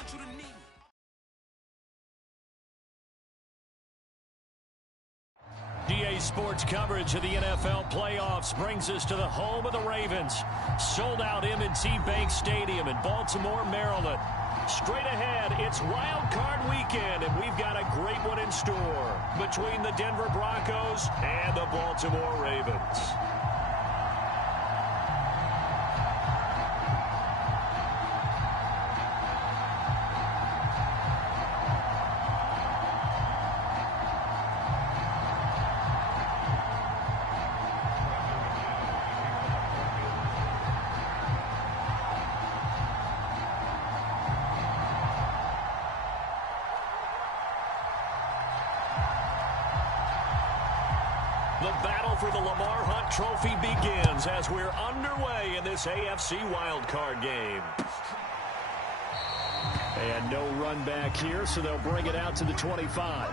want you to need. DA Sports coverage of the NFL playoffs brings us to the home of the Ravens. Sold out M&T Bank Stadium in Baltimore, Maryland. Straight ahead, it's Wild Card Weekend, and we've got a great one in store between the Denver Broncos and the Baltimore Ravens. The battle for the Lamar Hunt Trophy begins as we're underway in this AFC wildcard game. And no run back here, so they'll bring it out to the 25.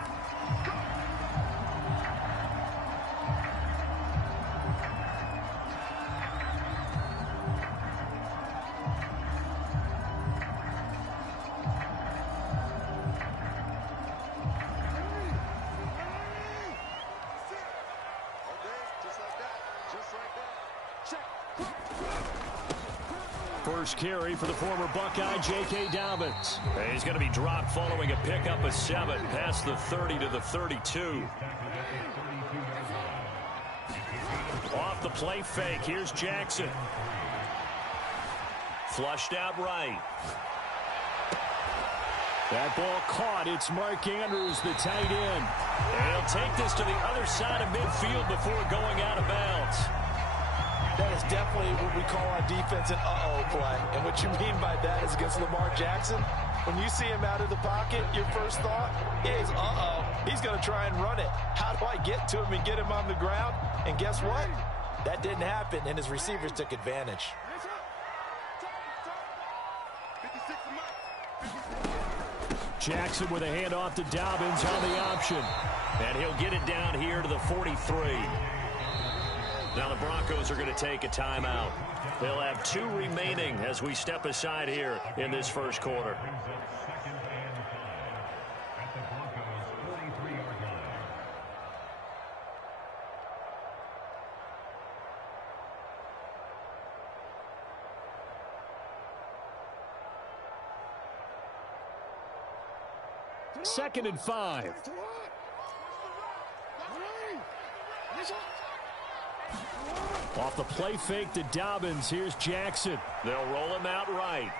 First carry for the former Buckeye, J.K. Dobbins. He's going to be dropped following a pickup of 7 past the 30 to the 32. Off the play fake, here's Jackson. Flushed out right. That ball caught. It's Mark Andrews, the tight end. And he'll take this to the other side of midfield before going out of bounds. That is definitely what we call on defense an uh-oh play. And what you mean by that is against Lamar Jackson, when you see him out of the pocket, your first thought is, uh-oh, he's going to try and run it. How do I get to him and get him on the ground? And guess what? That didn't happen, and his receivers took advantage. Jackson with a handoff to Dobbins on the option. And he'll get it down here to the 43. Now the Broncos are going to take a timeout. They'll have 2 remaining as we step aside here in this first quarter. Second and 5. Off the play fake to Dobbins. Here's Jackson. They'll roll him out right.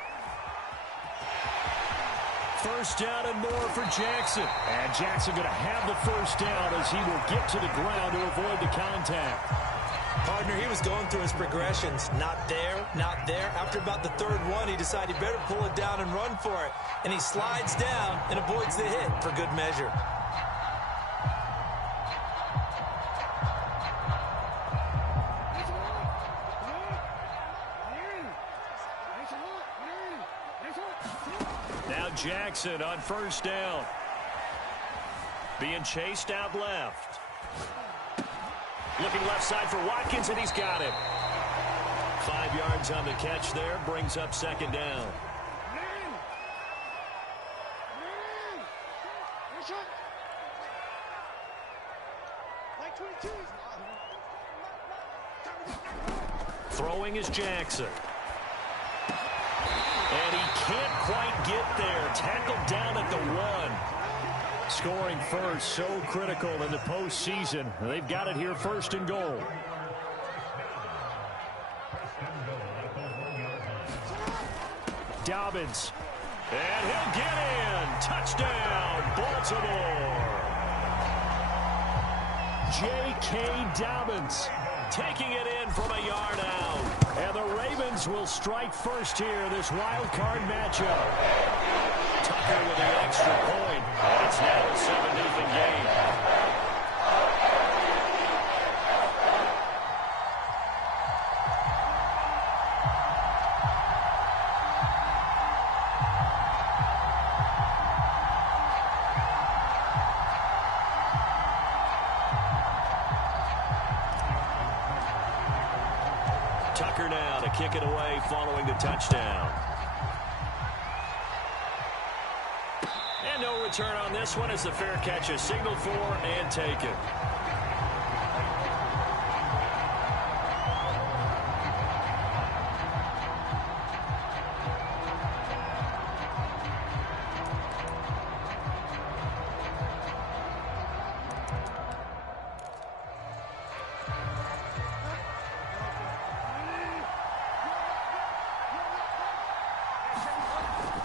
First down and more for Jackson. And Jackson going to have the first down as he will get to the ground to avoid the contact. Partner, he was going through his progressions. Not there, not there. After about the 3rd one, he decided he better pull it down and run for it. And he slides down and avoids the hit for good measure. Jackson on first down. Being chased out left. Looking left side for Watkins, and he's got it. 5 yards on the catch there. Brings up second down. Throwing is Jackson. And he can't quite get there. Tackled down at the 1. Scoring first, so critical in the postseason. They've got it here first and goal. Dobbins. And he'll get in. Touchdown, Baltimore. J.K. Dobbins taking it in from a yard out. And the Ravens will strike first here, this wild card matchup. Tucker with the extra point. And it's now a 7-0 game. Tucker now to kick it away following the touchdown. And no return on this one as the fair catch is signaled for and taken.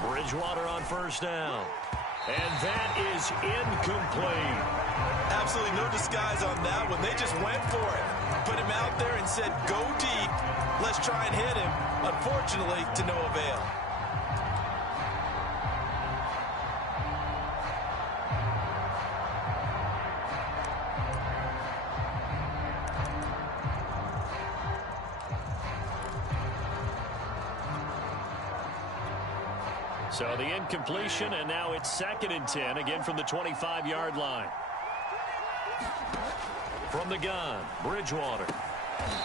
Bridgewater on first down. And that is incomplete. Absolutely no disguise on that one. They just went for it. Put him out there and said, go deep. Let's try and hit him. Unfortunately, to no avail. So the incompletion, and now it's 2nd and 10, again from the 25-yard line. From the gun, Bridgewater.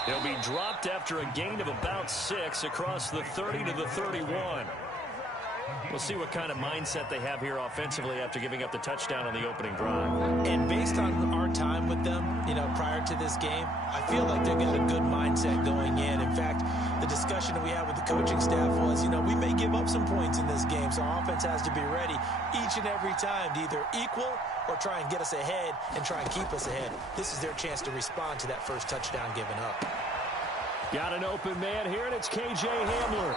He'll be dropped after a gain of about 6 across the 30 to the 31. We'll see what kind of mindset they have here offensively after giving up the touchdown on the opening drive. And based on our time with them, prior to this game, I feel like they've got a good mindset going in. In fact, the discussion that we had with the coaching staff was, we may give up some points in this game, so our offense has to be ready each and every time to either equal or try and get us ahead and try and keep us ahead. This is their chance to respond to that first touchdown given up. Got an open man here, and it's K.J. Hamler.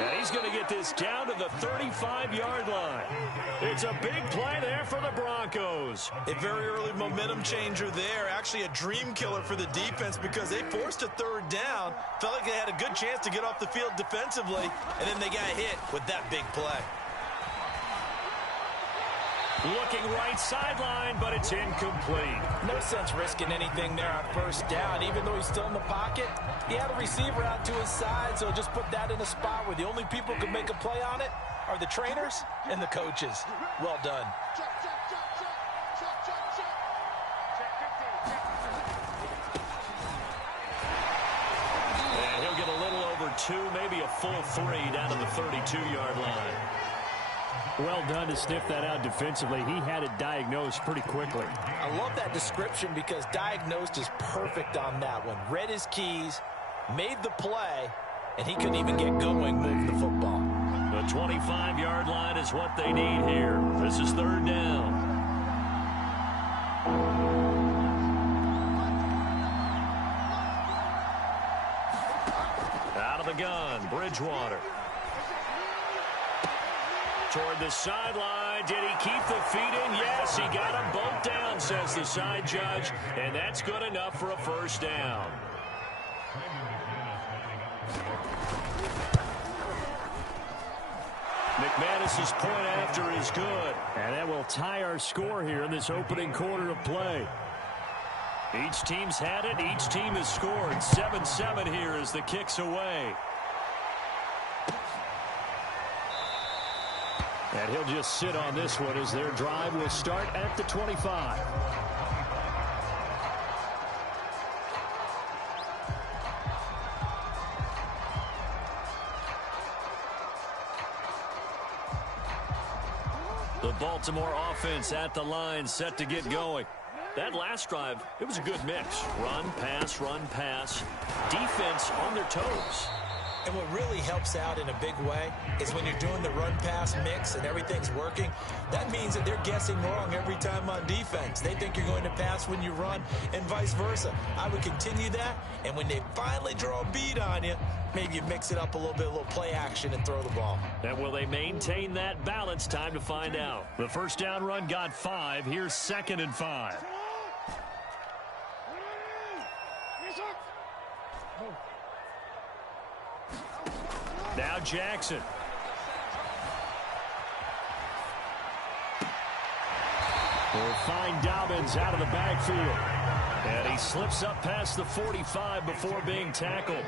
And he's going to get this down to the 35-yard line. It's a big play there for the Broncos. A very early momentum changer there. Actually a dream killer for the defense because they forced a 3rd down. Felt like they had a good chance to get off the field defensively, and then they got hit with that big play. Looking right sideline, but it's incomplete. No sense risking anything there on first down. Even though he's still in the pocket, he had a receiver out to his side, so just put that in a spot where the only people who can make a play on it are the trainers and the coaches. Well done. And he'll get a little over 2, maybe a full 3 down to the 32-yard line. Well done to sniff that out defensively. He had it diagnosed pretty quickly. I love that description because diagnosed is perfect on that one. Read his keys, made the play, and he couldn't even get going moving the football. The 25-yard line is what they need here. This is 3rd down. Out of the gun, Bridgewater. Toward the sideline. Did he keep the feet in? Yes, he got them both down, says the side judge. And that's good enough for a first down. McManus's point after is good. And that will tie our score here in this opening quarter of play. Each team's had it. Each team has scored. 7-7 here as the kick's away. And he'll just sit on this one as their drive will start at the 25. The Baltimore offense at the line, set to get going. That last drive, it was a good mix. Run, pass, defense on their toes. And what really helps out in a big way is when you're doing the run-pass mix and everything's working, that means that they're guessing wrong every time on defense. They think you're going to pass when you run and vice versa. I would continue that, and when they finally draw a bead on you, maybe you mix it up a little bit, a little play action and throw the ball. And will they maintain that balance? Time to find out. The first down run got 5. Here's 2nd and 5. Now Jackson. We'll find Dobbins out of the backfield. And he slips up past the 45 before being tackled.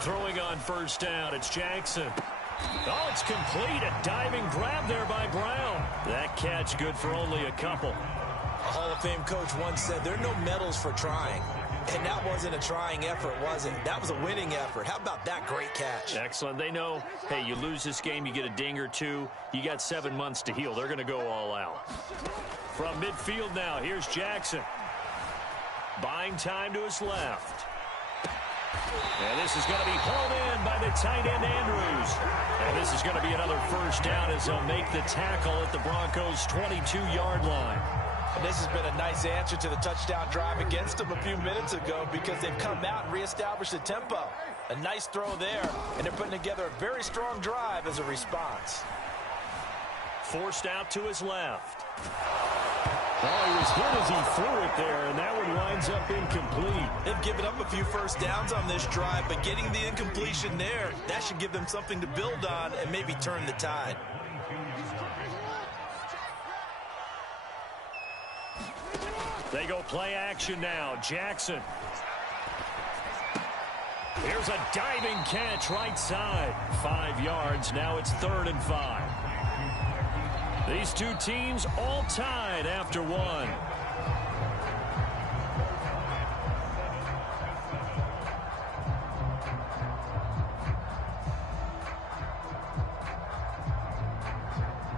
Throwing on first down, it's Jackson. Oh, it's complete. A diving grab there by Brown. That catch good for only a couple. A Hall of Fame coach once said there are no medals for trying. And that wasn't a trying effort, was it? That was a winning effort. How about that great catch? Excellent. They know, hey, you lose this game, you get a ding or two. You got 7 months to heal. They're going to go all out. From midfield now, here's Jackson. Buying time to his left. And this is going to be hauled in by the tight end, Andrews. And this is going to be another first down as they'll make the tackle at the Broncos' 22-yard line. And this has been a nice answer to the touchdown drive against them a few minutes ago because they've come out and reestablished the tempo. A nice throw there, and they're putting together a very strong drive as a response. Forced out to his left. Oh, he was hit as he threw it there, and that one winds up incomplete. They've given up a few first downs on this drive, but getting the incompletion there, that should give them something to build on and maybe turn the tide. They go play action now. Jackson. Here's a diving catch right side. 5 yards. Now it's 3rd and 5. These two teams all tied after one.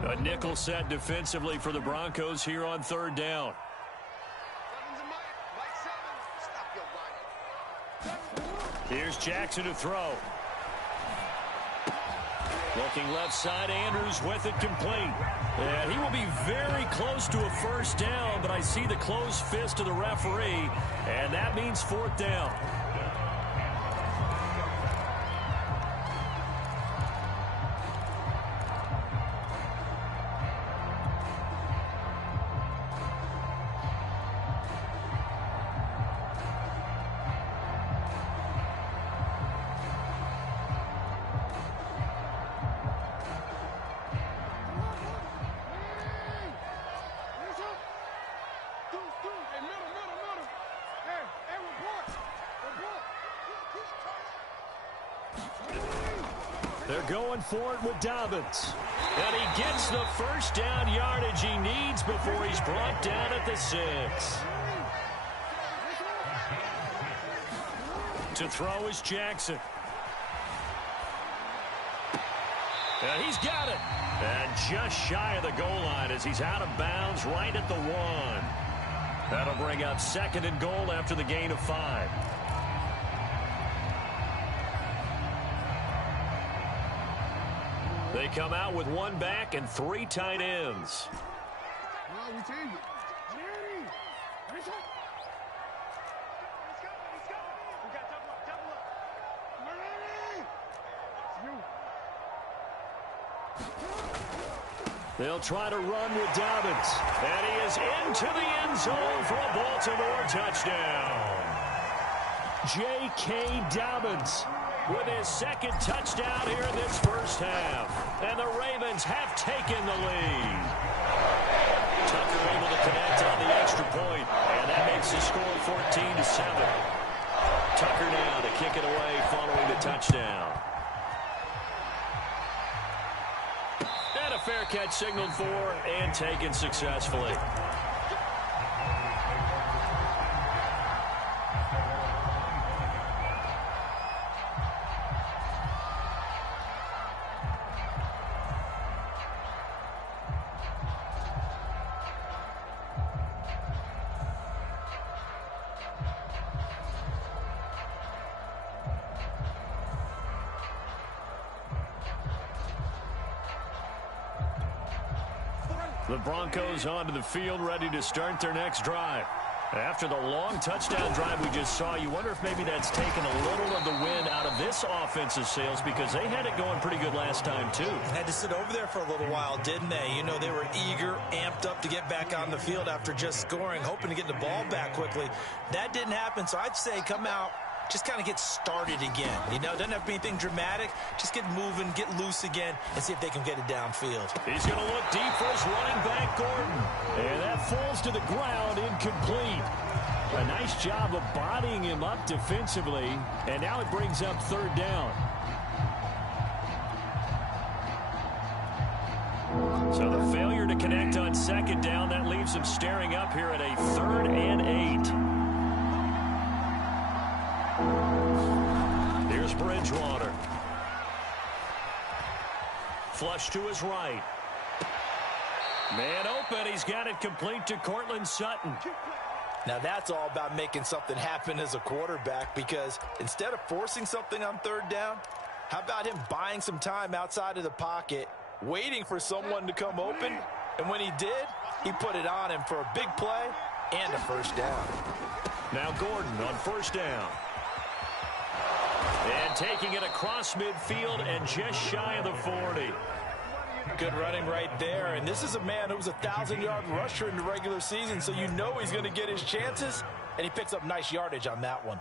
A nickel set defensively for the Broncos here on 3rd down. Here's Jackson to throw. Looking left side, Andrews with it complete. And he will be very close to a first down, but I see the closed fist of the referee, and that means 4th down. They're going for it with Dobbins. And he gets the first down yardage he needs before he's brought down at the 6. To throw is Jackson. And he's got it. And just shy of the goal line as he's out of bounds right at the 1. That'll bring up 2nd and goal after the gain of 5. They come out with 1 back and 3 tight ends. They'll try to run with Dobbins. And he is into the end zone for a Baltimore touchdown. J.K. Dobbins with his 2nd touchdown here in this first half. And the Ravens have taken the lead. Tucker able to connect on the extra point, and that makes the score 14-7. Tucker now to kick it away following the touchdown. And a fair catch signaled for and taken successfully. The Broncos onto the field, ready to start their next drive. After the long touchdown drive we just saw, you wonder if maybe that's taken a little of the wind out of this offensive sails because they had it going pretty good last time, too. Had to sit over there for a little while, didn't they? You know, they were eager, amped up to get back on the field after just scoring, hoping to get the ball back quickly. That didn't happen, so I'd say come out, just kind of get started again. You know, doesn't have to be anything dramatic. Just get moving, get loose again, and see if they can get it downfield. He's going to look deep for his running back, Gordon. And that falls to the ground, incomplete. A nice job of bodying him up defensively, and now it brings up 3rd down. So the failure to connect on 2nd down, that leaves him staring up here at a 3rd and 8. Flush to his right. Man open. He's got it complete to Cortland Sutton. Now that's all about making something happen as a quarterback, because instead of forcing something on third down, how about him buying some time outside of the pocket, waiting for someone to come open, and when he did, he put it on him for a big play and a first down. Now Gordon on first down. And taking it across midfield and just shy of the 40. Good running right there, and this is a man who was a 1,000-yard rusher in the regular season, so you know he's going to get his chances, and he picks up nice yardage on that one.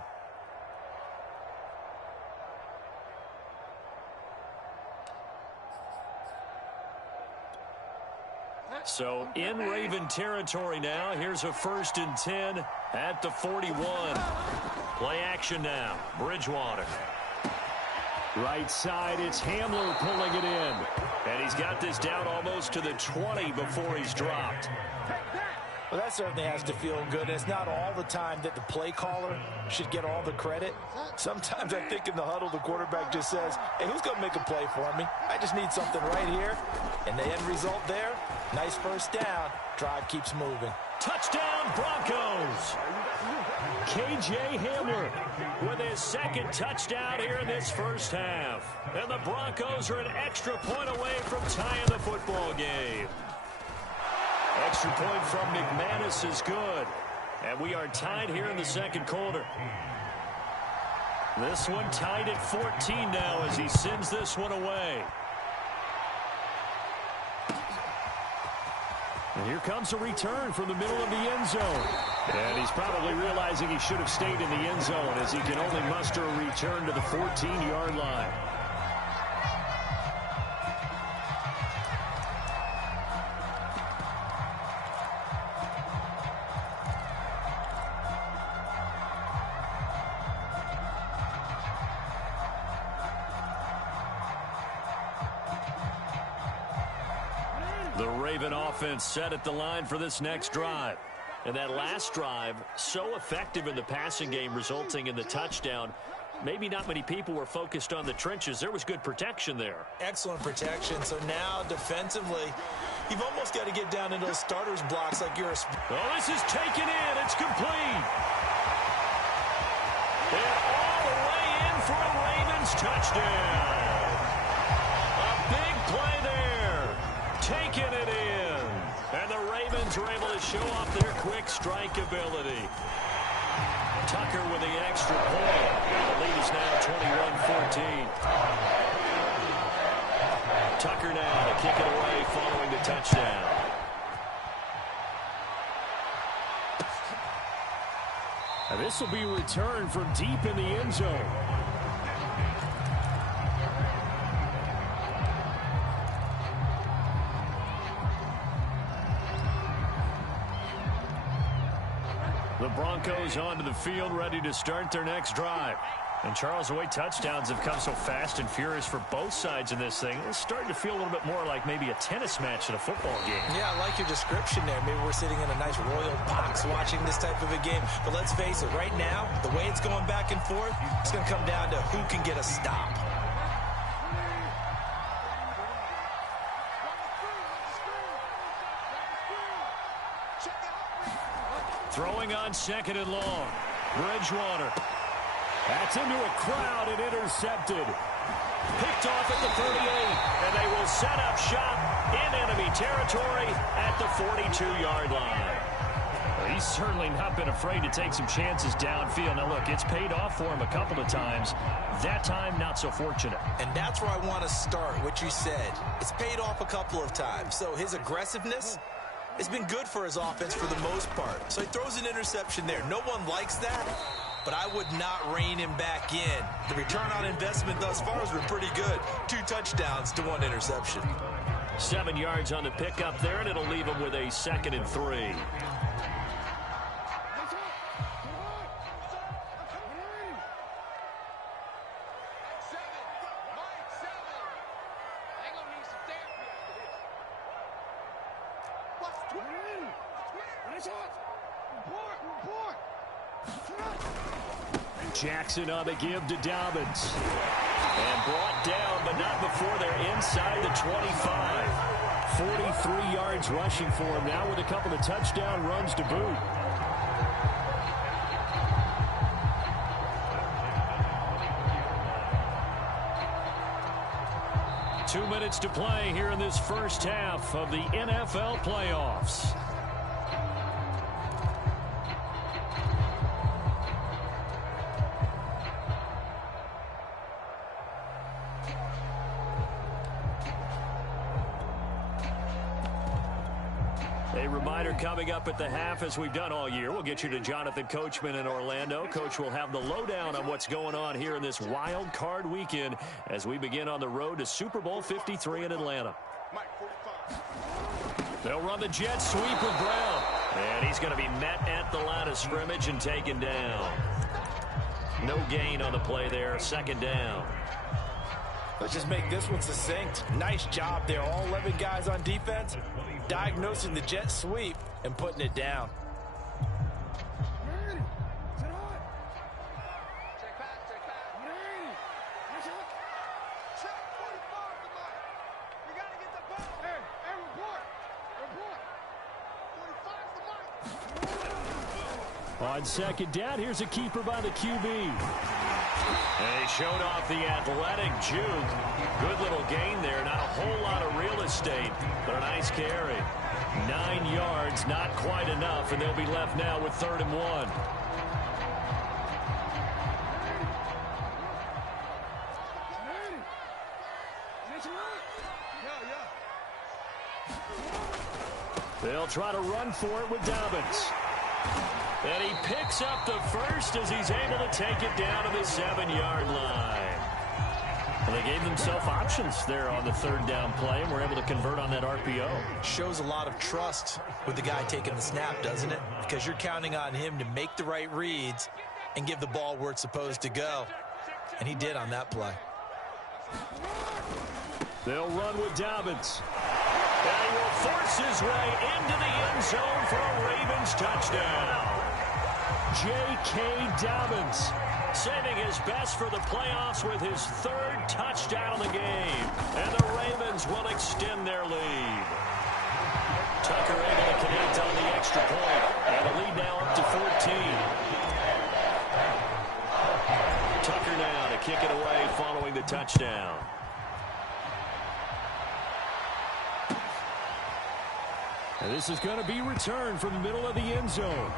So in Raven territory now. Here's a 1st and 10 at the 41. Play action now. Bridgewater. Right side, it's Hamler pulling it in. And he's got this down almost to the 20 before he's dropped. Well, that certainly has to feel good. And it's not all the time that the play caller should get all the credit. Sometimes I think in the huddle, the quarterback just says, hey, who's going to make a play for me? I just need something right here. And the end result there, nice first down. Drive keeps moving. Touchdown, Broncos! K.J. Hamler with his 2nd touchdown here in this first half. And the Broncos are an extra point away from tying the football game. Extra point from McManus is good. And we are tied here in the 2nd quarter. This one tied at 14 now as he sends this one away. And here comes a return from the middle of the end zone. And he's probably realizing he should have stayed in the end zone as he can only muster a return to the 14-yard line. The Raven offense set at the line for this next drive. And that last drive, so effective in the passing game, resulting in the touchdown. Maybe not many people were focused on the trenches. There was good protection there. Excellent protection. So now defensively, you've almost got to get down into those starters blocks like you're a... Oh, this is taken in. It's complete. And all the way in for a Ravens touchdown. A big play there. Taking it in. And the Ravens are able to show off their quick strike ability. Tucker with the extra point. And the lead is now 21-14. Tucker now to kick it away following the touchdown. And this will be a return from deep in the end zone. The Broncos onto the field, ready to start their next drive. And Charles, the way touchdowns have come so fast and furious for both sides in this thing, it's starting to feel a little bit more like maybe a tennis match in a football game. Yeah, I like your description there. Maybe we're sitting in a nice royal box watching this type of a game. But let's face it, right now, the way it's going back and forth, it's going to come down to who can get a stop. Throwing on 2nd and long. Bridgewater. That's into a crowd and intercepted. Picked off at the 38. And they will set up shop in enemy territory at the 42-yard line. Well, he's certainly not been afraid to take some chances downfield. Now, look, it's paid off for him a couple of times. That time, not so fortunate. And that's where I want to start, what you said. It's paid off a couple of times. So his aggressiveness... it's been good for his offense for the most part. So he throws an interception there. No one likes that, but I would not rein him back in. The return on investment thus far has been pretty good. 2 touchdowns to 1 interception. 7 yards on the pickup there, and it'll leave him with a 2nd and 3. Jackson on the give to Dobbins. And brought down, but not before they're inside the 25. 43 yards rushing for him now with a couple of touchdown runs to boot. Two minutes to play here in this first half of the NFL playoffs. A reminder coming up at the half, as we've done all year. We'll get you to Jonathan Coachman in Orlando. Coach will have the lowdown on what's going on here in this wild card weekend as we begin on the road to Super Bowl 53 in Atlanta. They'll run the jet sweep with Brown. And he's going to be met at the line of scrimmage and taken down. No gain on the play there. Second down. Let's just make this one succinct. Nice job there. All 11 guys on defense diagnosing the jet sweep and putting it down. On second down, here's a keeper by the QB. And he showed off the athletic juke. Good little gain there. Not a whole lot of real estate, but a nice carry. 9 yards, not quite enough, and they'll be left now with 3rd and 1. They'll try to run for it with Dobbins. And he picks up the first as he's able to take it down to the 7-yard line. Well, they gave themselves options there on the 3rd down play, and were able to convert on that RPO. Shows a lot of trust with the guy taking the snap, doesn't it? Because you're counting on him to make the right reads and give the ball where it's supposed to go. And he did on that play. They'll run with Dobbins. And he will force his way into the end zone for a Ravens touchdown. J.K. Dobbins saving his best for the playoffs with his 3rd touchdown of the game. And the Ravens will extend their lead. Tucker able to connect on the extra point. And the lead now up to 14. Tucker now to kick it away following the touchdown. And this is going to be returned from the middle of the end zone.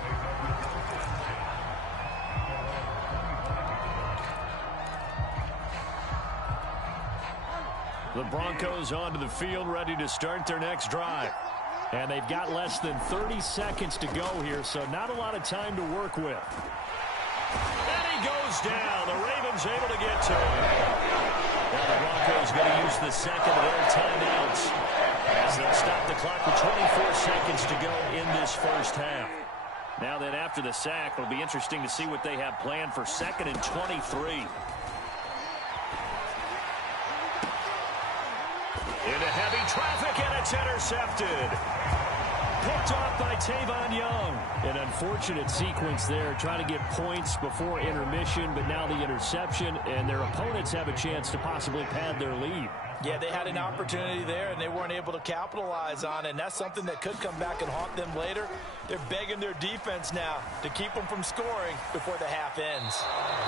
The Broncos onto the field, ready to start their next drive. And they've got less than 30 seconds to go here, so not a lot of time to work with. And he goes down. The Ravens able to get to him. Now the Broncos going to use the second of their timeouts as they'll stop the clock with 24 seconds to go in this first half. Now then, after the sack, it'll be interesting to see what they have planned for 2nd and 23. Into heavy traffic, and it's intercepted. Picked off by Tavon Young. An unfortunate sequence there, trying to get points before intermission, but now the interception, and their opponents have a chance to possibly pad their lead. Yeah, they had an opportunity there, and they weren't able to capitalize on it, and that's something that could come back and haunt them later. They're begging their defense now to keep them from scoring before the half ends.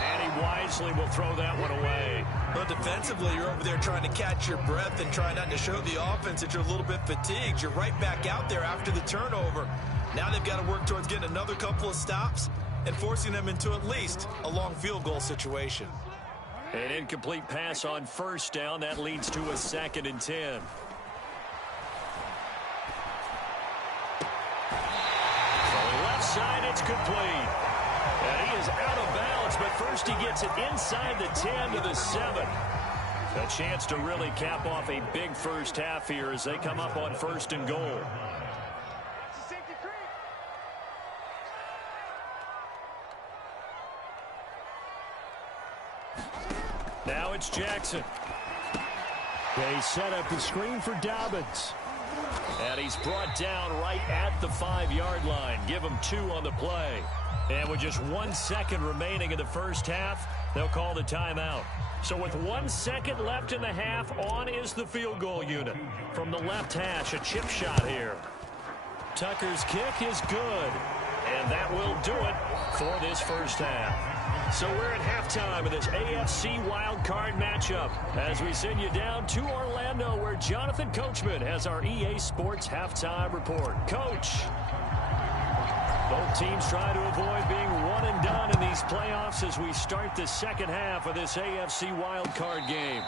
And he wisely will throw that one away. But defensively, you're over there trying to catch your breath and try not to show the offense that you're a little bit fatigued. You're right back out there after the turnover. Now they've got to work towards getting another couple of stops and forcing them into at least a long field goal situation. An incomplete pass on 1st down. That leads to a 2nd and 10. From the left side, it's complete. And he is out of bounds, but first he gets it inside the 10 to the 7. A chance to really cap off a big first half here as they come up on 1st and goal. Now it's Jackson. They set up the screen for Dobbins. And he's brought down right at the 5-yard line. Give him 2 on the play. And with just 1 second remaining in the first half, they'll call the timeout. So with 1 second left in the half, on is the field goal unit. From the left hash, a chip shot here. Tucker's kick is good. And that will do it for this first half. So we're at halftime of this AFC wildcard matchup as we send you down to Orlando where Jonathan Coachman has our EA Sports halftime report. Coach. Both teams try to avoid being one and done in these playoffs as we start the second half of this AFC wildcard game.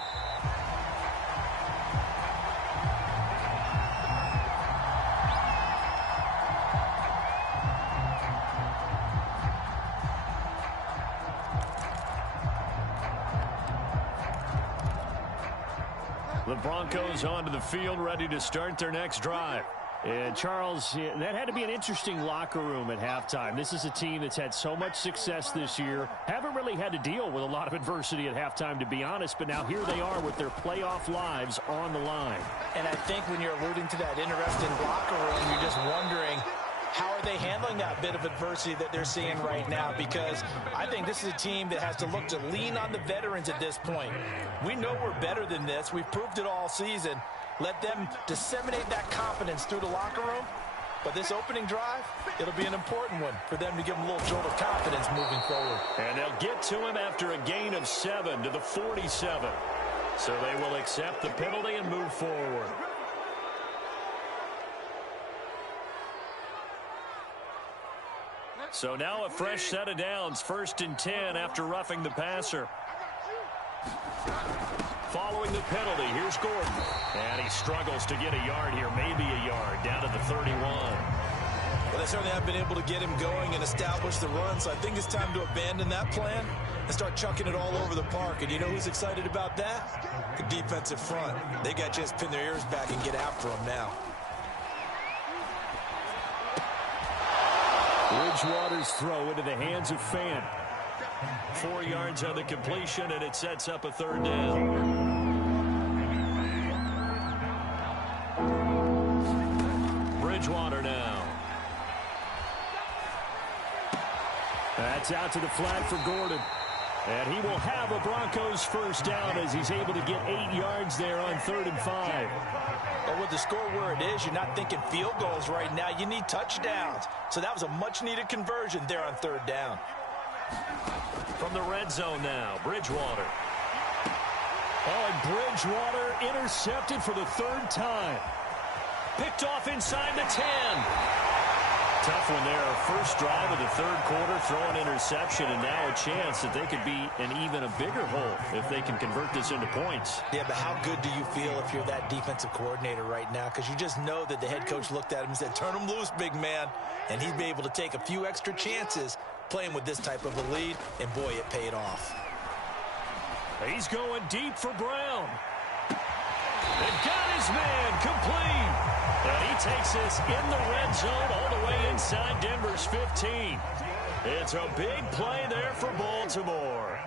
The Broncos onto the field, ready to start their next drive. And, Charles, that had to be an interesting locker room at halftime. This is a team that's had so much success this year. Haven't really had to deal with a lot of adversity at halftime, to be honest. But now here they are with their playoff lives on the line. And I think when you're alluding to that interesting locker room, you're just wondering, how are they handling that bit of adversity that they're seeing right now? Because I think this is a team that has to look to lean on the veterans at this point. We know we're better than this. We've proved it all season. Let them disseminate that confidence through the locker room. But this opening drive, it'll be an important one for them to give them a little jolt of confidence moving forward. And they'll get to him after a gain of 7 to the 47. So they will accept the penalty and move forward. So now a fresh set of downs, 1st and 10 after roughing the passer. Following the penalty, here's Gordon. And he struggles to get a yard here, maybe a yard, down to the 31. Well, they certainly have been able to get him going and establish the run, so I think it's time to abandon that plan and start chucking it all over the park. And you know who's excited about that? The defensive front. They got to just pin their ears back and get after him now. Bridgewater's throw into the hands of Fant. 4 yards on the completion, and it sets up a 3rd down. Bridgewater now. That's out to the flat for Gordon. And he will have a Broncos first down as he's able to get 8 yards there on 3rd and 5. Well, with the score where it is, you're not thinking field goals right now. You need touchdowns. So that was a much-needed conversion there on 3rd down. From the red zone now, Bridgewater. Oh, and Bridgewater intercepted for the 3rd time. Picked off inside the 10. Tough one there. First drive of the 3rd quarter, throw an interception, and now a chance that they could be in even a bigger hole if they can convert this into points. Yeah, but how good do you feel if you're that defensive coordinator right now? Because you just know that the head coach looked at him and said, turn him loose, big man. And he'd be able to take a few extra chances playing with this type of a lead, and boy, it paid off. He's going deep for Brown. And got his man complete. And he takes this in the red zone all the way inside Denver's 15. It's a big play there for Baltimore.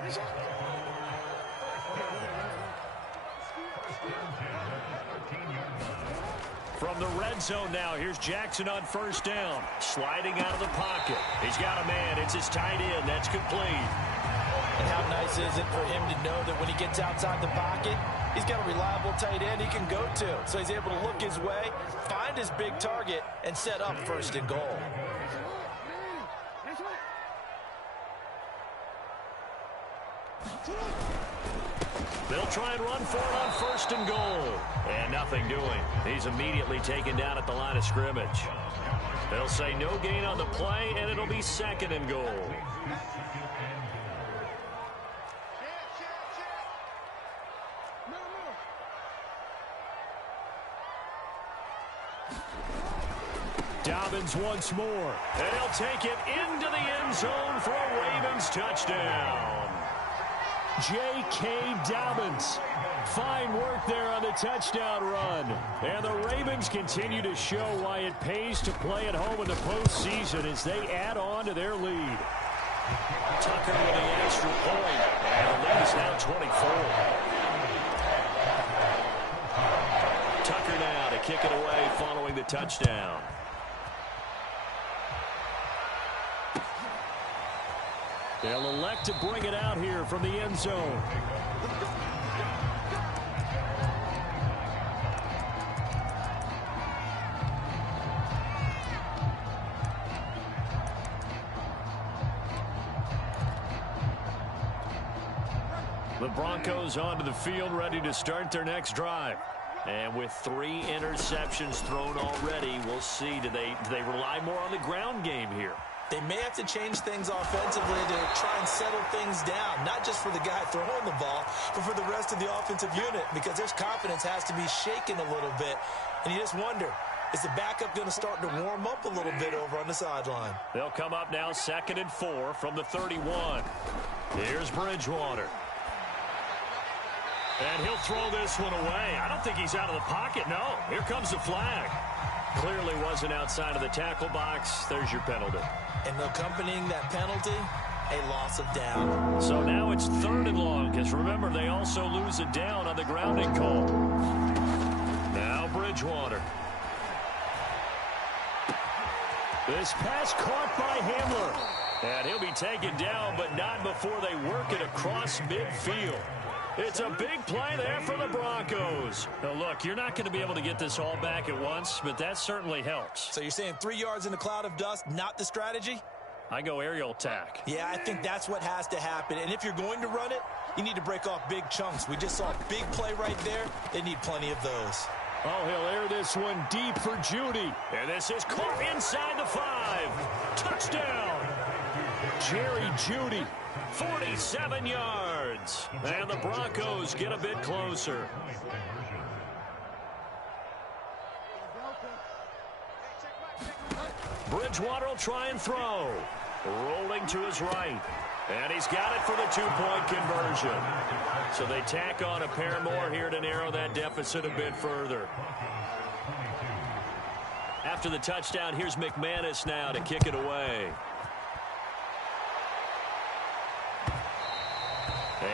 From the red zone now, here's Jackson on 1st down. Sliding out of the pocket. He's got a man. It's his tight end. That's complete. And how nice is it for him to know that when he gets outside the pocket, he's got a reliable tight end he can go to. So he's able to look his way, find his big target, and set up 1st and goal. They'll try and run for it on 1st and goal. And nothing doing. He's immediately taken down at the line of scrimmage. They'll say no gain on the play, and it'll be 2nd and goal. Dobbins once more. And he'll take it into the end zone for a Ravens touchdown. J.K. Dobbins. Fine work there on the touchdown run. And the Ravens continue to show why it pays to play at home in the postseason as they add on to their lead. Tucker with the extra point. And the lead is now 24. Tucker now to kick it away following the touchdown. They'll elect to bring it out here from the end zone. The Broncos onto the field, ready to start their next drive. And with 3 interceptions thrown already, we'll see. Do they rely more on the ground game here? They may have to change things offensively to try and settle things down, not just for the guy throwing the ball, but for the rest of the offensive unit, because their confidence has to be shaken a little bit. And you just wonder, is the backup going to start to warm up a little bit over on the sideline? They'll come up now 2nd and 4 from the 31. Here's Bridgewater. And he'll throw this one away. I don't think he's out of the pocket, no. Here comes the flag. Clearly wasn't outside of the tackle box. There's your penalty. And accompanying that penalty, a loss of down. So now it's 3rd and long, because remember, they also lose a down on the grounding call. Now Bridgewater. This pass caught by Hamler. And he'll be taken down, but not before they work it across midfield. It's a big play there for the Broncos. Now, look, you're not going to be able to get this all back at once, but that certainly helps. So you're saying 3 yards in a cloud of dust, not the strategy? I go aerial attack. Yeah, I think that's what has to happen. And if you're going to run it, you need to break off big chunks. We just saw a big play right there. They need plenty of those. Oh, he'll air this one deep for Judy. And this is caught inside the 5. Touchdown. Jerry Judy. 47 yards. And the Broncos get a bit closer. Bridgewater will try and throw. Rolling to his right. And he's got it for the 2-point conversion. So they tack on a pair more here to narrow that deficit a bit further. After the touchdown, here's McManus now to kick it away.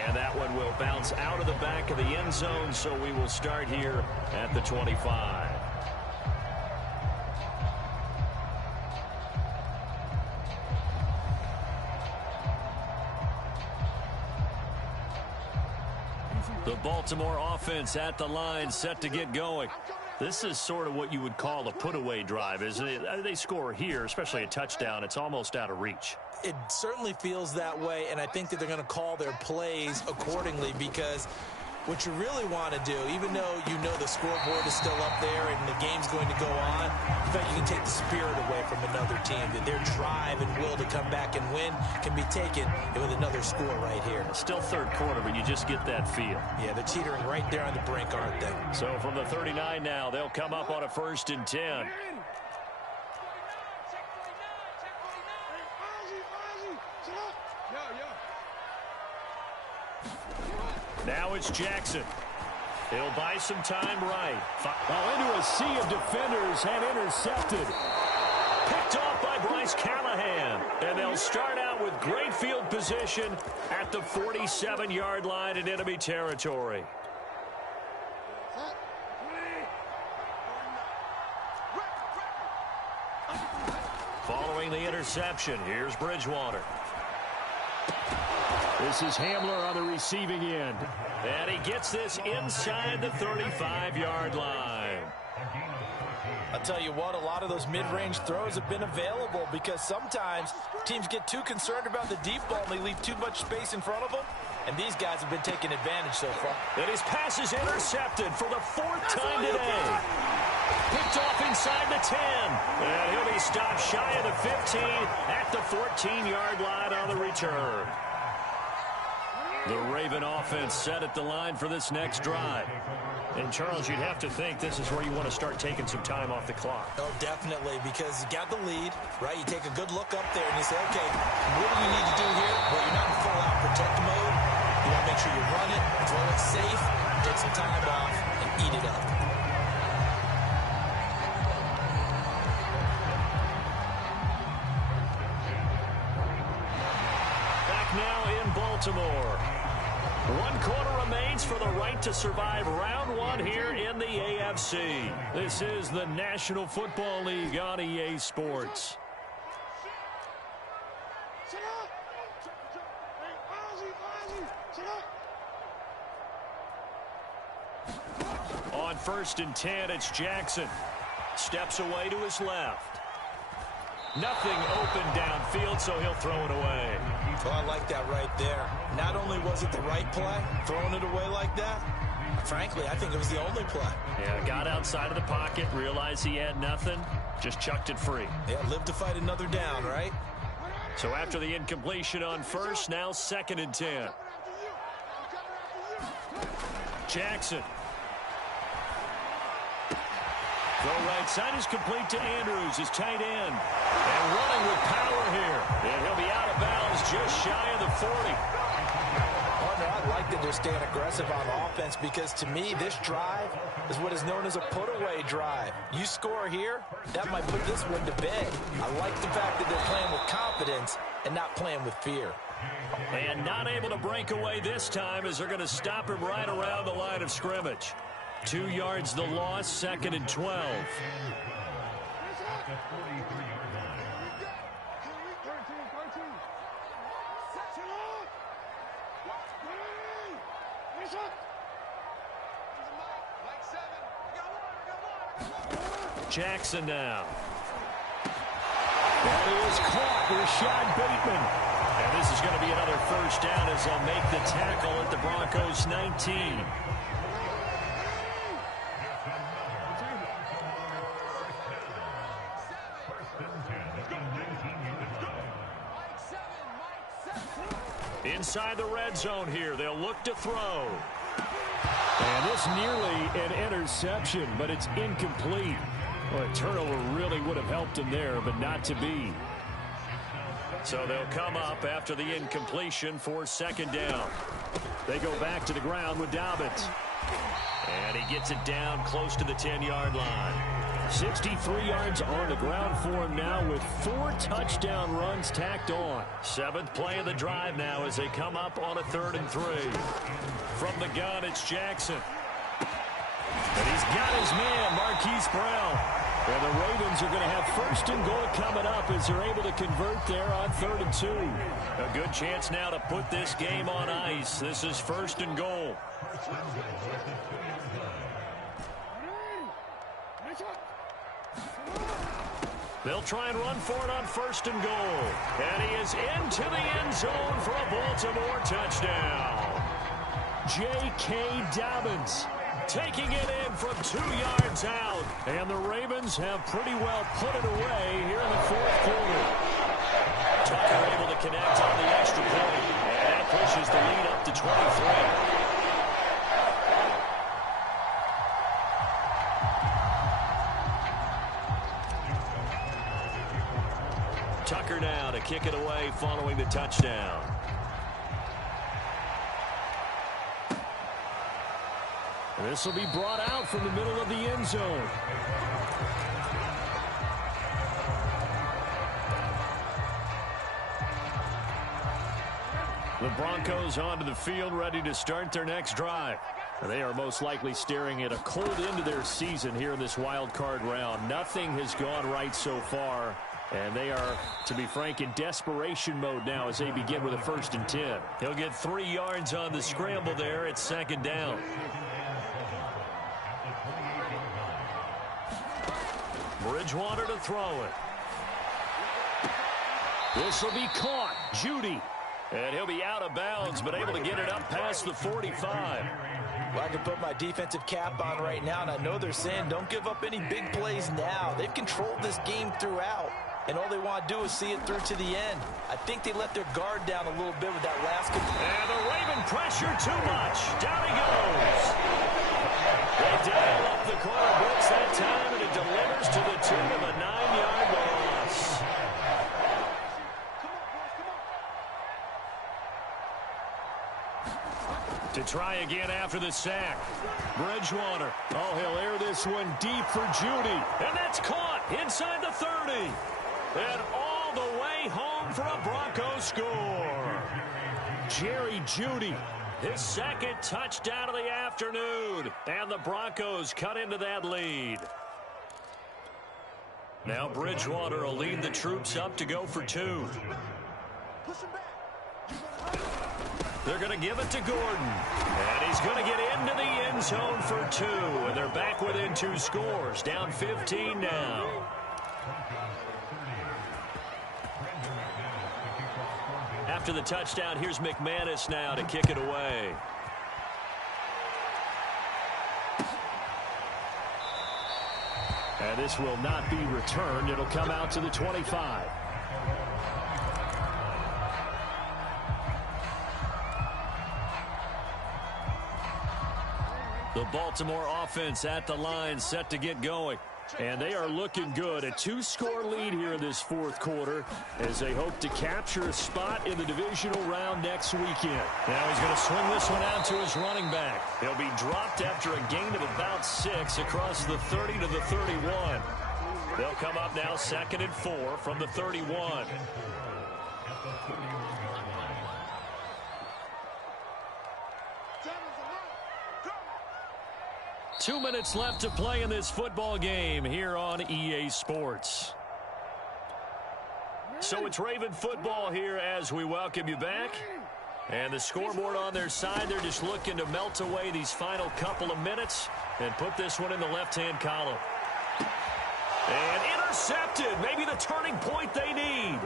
And that one will bounce out of the back of the end zone, so we will start here at the 25. The Baltimore offense at the line, set to get going. This is sort of what you would call a put-away drive, isn't it? They score here, especially a touchdown. It's almost out of reach. It certainly feels that way, and I think that they're going to call their plays accordingly, because what you really want to do, even though you know the scoreboard is still up there and the game's going to go on, in fact, you can take the spirit away from another team. That their drive and will to come back and win can be taken with another score right here. Still 3rd quarter, but you just get that feel. Yeah, they're teetering right there on the brink, aren't they? So from the 39 now, they'll come up on a 1st and 10. Now it's Jackson. He'll buy some time right. Into a sea of defenders and intercepted. Picked off by Bryce Callahan. And they'll start out with great field position at the 47-yard line in enemy territory. Following the interception, here's Bridgewater. This is Hamler on the receiving end. And he gets this inside the 35-yard line. I'll tell you what, a lot of those mid-range throws have been available, because sometimes teams get too concerned about the deep ball and they leave too much space in front of them. And these guys have been taking advantage so far. And his pass is intercepted for the 4th time today. Picked off inside the 10. And he'll be stopped shy of the 15 at the 14-yard line on the return. The Raven offense set at the line for this next drive. And, Charles, you'd have to think this is where you want to start taking some time off the clock. Oh, definitely, because you got the lead, right? You take a good look up there and you say, okay, what do you need to do here? Well, you're not in full-out protect mode. You want to make sure you run it, throw it safe, take some time off, and eat it up. Back now in Baltimore. 1 quarter remains for the right to survive round 1 here in the AFC. This is the National Football League on EA Sports. on 1st and 10. It's Jackson. Steps away to his left. Nothing open downfield, so he'll throw it away. Oh, I like that right there. Not only was it the right play, throwing it away like that, frankly, I think it was the only play. Yeah, got outside of the pocket, realized he had nothing, just chucked it free. Yeah, live to fight another down, right? So after the incompletion on 1st, now 2nd and 10. Jackson. Throw right side is complete to Andrews, his tight end. And running with power here. And he'll be out of bounds just shy of the 40. I like that they're staying aggressive on offense because, to me, this drive is what is known as a put-away drive. You score here, that might put this one to bed. I like the fact that they're playing with confidence and not playing with fear. And not able to break away this time as they're going to stop him right around the line of scrimmage. 2 yards the loss, 2nd and 12. Jackson now. That is caught. Rashad Bateman. And this is going to be another 1st down as they'll make the tackle at the Broncos 19. Inside the red zone here. They'll look to throw. And this nearly an interception, but it's incomplete. Well, a turnover really would have helped him there, but not to be. So they'll come up after the incompletion for 2nd down. They go back to the ground with Dobbins. And he gets it down close to the 10-yard line. 63 yards on the ground for him now with 4 touchdown runs tacked on. 7th play of the drive now as they come up on a 3rd and 3. From the gun, it's Jackson. And he's got his man, Marquise Brown. And the Ravens are going to have 1st and goal coming up as they're able to convert there on 3rd and 2. A good chance now to put this game on ice. This is 1st and goal. They'll try and run for it on 1st and goal. And he is into the end zone for a Baltimore touchdown. J.K. Dobbins taking it in from 2 yards out. And the Ravens have pretty well put it away here in the 4th quarter. Tucker able to connect on the extra point. And that pushes the lead up to 23. Tucker now to kick it away following the touchdown. This will be brought out from the middle of the end zone. The Broncos onto the field ready to start their next drive. They are most likely staring at a cold end to their season here in this wild card round. Nothing has gone right so far. And they are, to be frank, in desperation mode now as they begin with a 1st and 10. He'll get 3 yards on the scramble there. It's 2nd down. Bridgewater to throw it. This will be caught. Judy. And he'll be out of bounds, but able to get it up past the 45. Well, I can put my defensive cap on right now, and I know they're saying don't give up any big plays now. They've controlled this game throughout, and all they want to do is see it through to the end. I think they let their guard down a little bit with that last. And the Raven pressure too much. Down he goes. They dial up the corner blitz that time, and it delivers to the tune of a 9-yard loss. To try again after the sack. Bridgewater. Oh, he'll air this one deep for Judy. And that's caught inside the 30. And all the way home for a Broncos score. Jerry Judy, his 2nd touchdown of the afternoon. And the Broncos cut into that lead. Now Bridgewater will lead the troops up to go for 2. They're going to give it to Gordon. And he's going to get into the end zone for 2. And they're back within 2 scores. Down 15 now. After the touchdown, here's McManus now to kick it away. And this will not be returned. It'll come out to the 25. The Baltimore offense at the line, set to get going. And they are looking good. A 2-score lead here in this 4th quarter as they hope to capture a spot in the divisional round next weekend. Now he's going to swing this one out to his running back. He'll be dropped after a gain of about 6 across the 30 to the 31. They'll come up now 2nd and 4 from the 31. 2 minutes left to play in this football game here on EA Sports. So it's Raven football here as we welcome you back. And the scoreboard on their side, they're just looking to melt away these final couple of minutes and put this one in the left-hand column. And intercepted, maybe the turning point they need.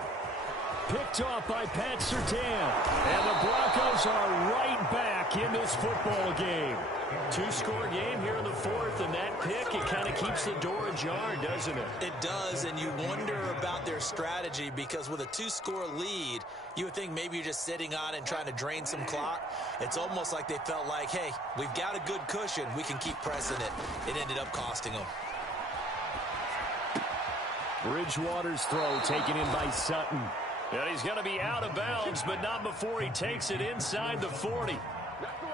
Picked off by Pat Surtain. And the Broncos are right back in this football game. 2-score game here in the 4th, and that pick, it kind of keeps the door ajar, doesn't it? It does, and you wonder about their strategy because with a 2-score lead, you would think maybe you're just sitting on it and trying to drain some clock. It's almost like they felt like, hey, we've got a good cushion. We can keep pressing it. It ended up costing them. Bridgewater's throw taken in by Sutton. And he's going to be out of bounds, but not before he takes it inside the 40.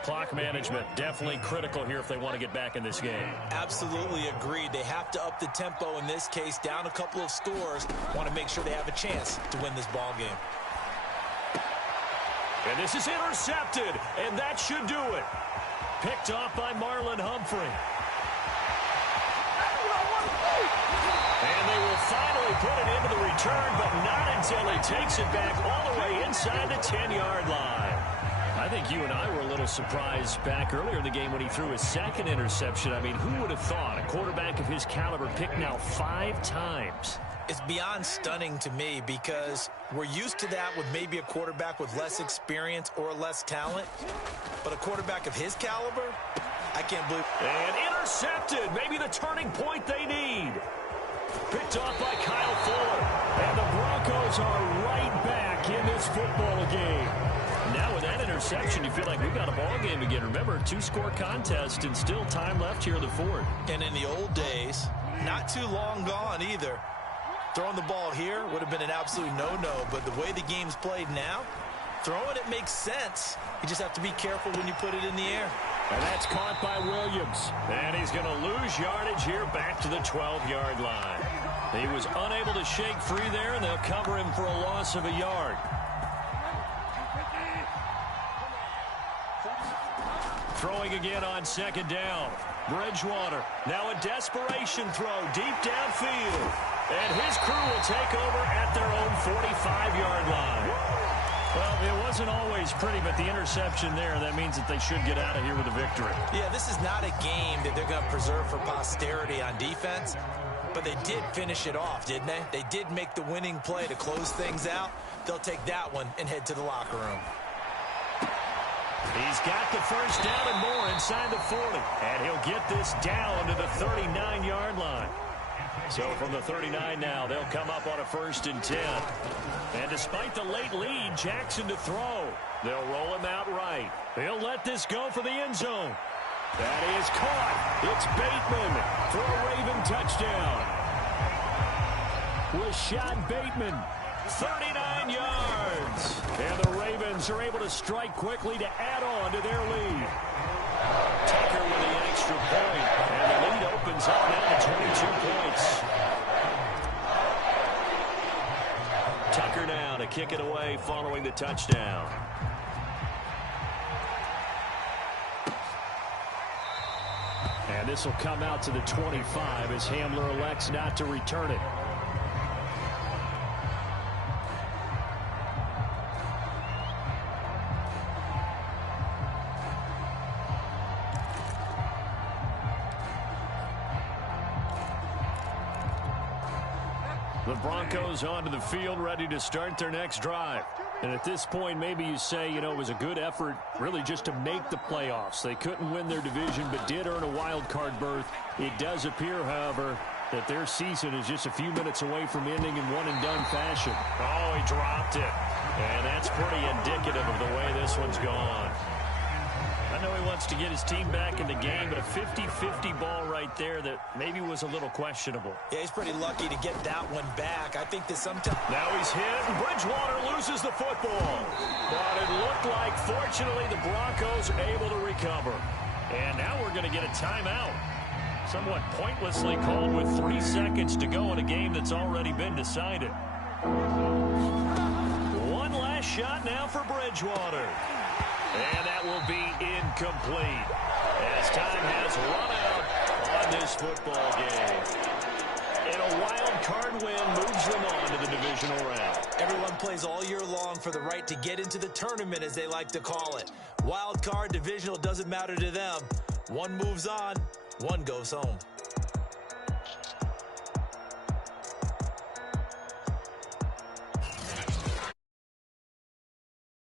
Clock management definitely critical here if they want to get back in this game. Absolutely agreed. They have to up the tempo in this case, down a couple of scores. Want to make sure they have a chance to win this ball game. And this is intercepted, and that should do it. Picked off by Marlon Humphrey. And they will finally put it into the return, but not until he takes it back all the way inside the 10-yard line. I think you and I were a little surprised back earlier in the game when he threw his 2nd interception. I mean, who would have thought a quarterback of his caliber picked now 5 times? It's beyond stunning to me because we're used to that with maybe a quarterback with less experience or less talent. But a quarterback of his caliber, I can't believe. And intercepted, maybe the turning point they need. Picked off by Kyle Fuller. And the Broncos are right back in this football game. Now with that interception, you feel like we've got a ball game again. Remember, 2-score contest and still time left here in the 4th. And in the old days, not too long gone either. Throwing the ball here would have been an absolute no-no. But the way the game's played now, throwing it makes sense. You just have to be careful when you put it in the air. And that's caught by Williams. And he's going to lose yardage here back to the 12-yard line. He was unable to shake free there, and they'll cover him for a loss of a yard. Throwing again on 2nd down. Bridgewater. Now a desperation throw deep downfield. And his crew will take over at their own 45-yard line. Well, it wasn't always pretty, but the interception there, that means that they should get out of here with a victory. Yeah, this is not a game that they're going to preserve for posterity on defense. But they did finish it off, didn't they? They did make the winning play to close things out. They'll take that one and head to the locker room. He's got the first down and more inside the 40. And he'll get this down to the 39-yard line. So from the 39 now, they'll come up on a 1st and 10. And despite the late lead, Jackson to throw. They'll roll him out right. He'll let this go for the end zone. That is caught. It's Bateman for a Raven touchdown. Rashad Bateman, 39 yards. And the Ravens are able to strike quickly to add on to their lead. Tucker with the extra point. And the lead opens up now to 22 points. Tucker now to kick it away following the touchdown. And this will come out to the 25 as Hamler elects not to return it. The Broncos onto the field, ready to start their next drive. And at this point, maybe you say, it was a good effort really just to make the playoffs. They couldn't win their division, but did earn a wild card berth. It does appear, however, that their season is just a few minutes away from ending in one-and-done fashion. Oh, he dropped it. And that's pretty indicative of the way this one's gone. I know he wants to get his team back in the game, but a 50-50 ball right there that maybe was a little questionable. Yeah, he's pretty lucky to get that one back. I think that sometimes... Now he's hit, and Bridgewater loses the football. But it looked like, fortunately, the Broncos are able to recover. And now we're going to get a timeout. Somewhat pointlessly called with 3 seconds to go in a game that's already been decided. One last shot now for Bridgewater. And that will be incomplete as time has run out on this football game. And a wild card win moves them on to the divisional round. Everyone plays all year long for the right to get into the tournament, as they like to call it. Wild card, divisional, doesn't matter to them. One moves on, one goes home.